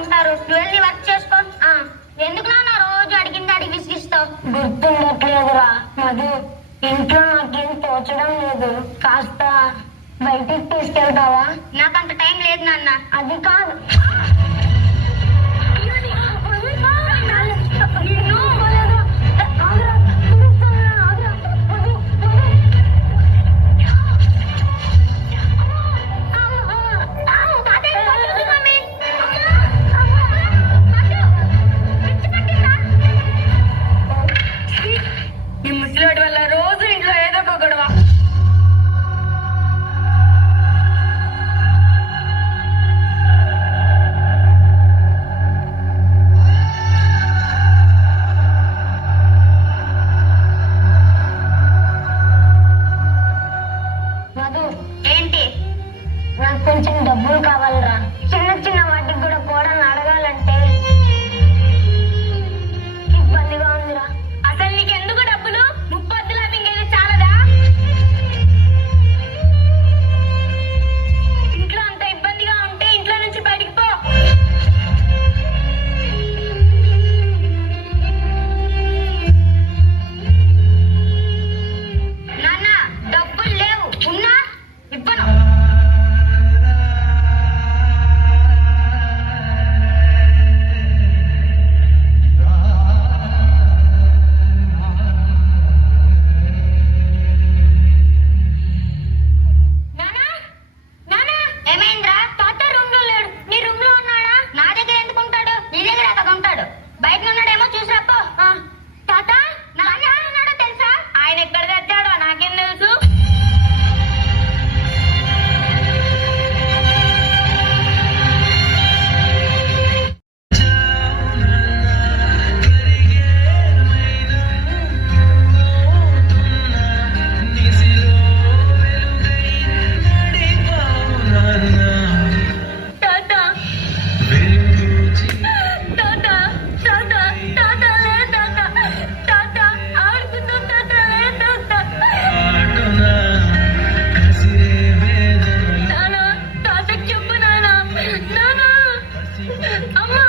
ఉంటారు. నువ్వు వెళ్ళి వర్క్ చేసుకో. ఎందుకు నాన్న రోజు అడిగింది అడిగి విసిగిస్తావు? గుర్తుండట్లేదురా మధు, ఇంట్లో నాకేం తోచడం లేదు. కాస్త బయటికి తీసుకెళ్తావా? నాకంత టైం లేదు నాన్న. అది కాదు, ఈ ముసలివాడి వల్ల రోజు ఇంట్లో ఏదో ఒక గొడవ. మధు ఏంటి? నాకు కొంచెం డబ్బులు కావాలరా. చిన్న చిన్న వాటికి కూడా కోడని అడగాలంటే ఇబ్బందిగా ఉందిరా. అసలు నీకెందుకు డబ్బులు? ముప్పొద్దులా మింగేది చాలదా? ఇంట్లో అంత ఇబ్బందిగా ఉంటే ఇంట్లో నుంచి బయటికి పో. నాన్న డబ్బులు లేవు, ఉన్నా ఇవ్వను. నానా, నానా, ఏమైందిరా? తాత రూమ్ లో లేడు. నీ రూమ్ లో ఉన్నాడా? నా దగ్గర ఎందుకు ఉంటాడు? నీ దగ్గర కదా ఉంటాడు. బయట ఉన్నాడేమో చూసిరాపో. తాత, నాన్న ఉన్నాడో తెలుసా? ఆయన ఎక్కడ తెచ్చాడో నాకేం తెలుసు. తాత, తాత, తాత, తాత లే తాత, తాత ఆడుకుందాం తాత లే తాత. నానా, తాతకి చెప్పు నానా. నానా, అమ్మా.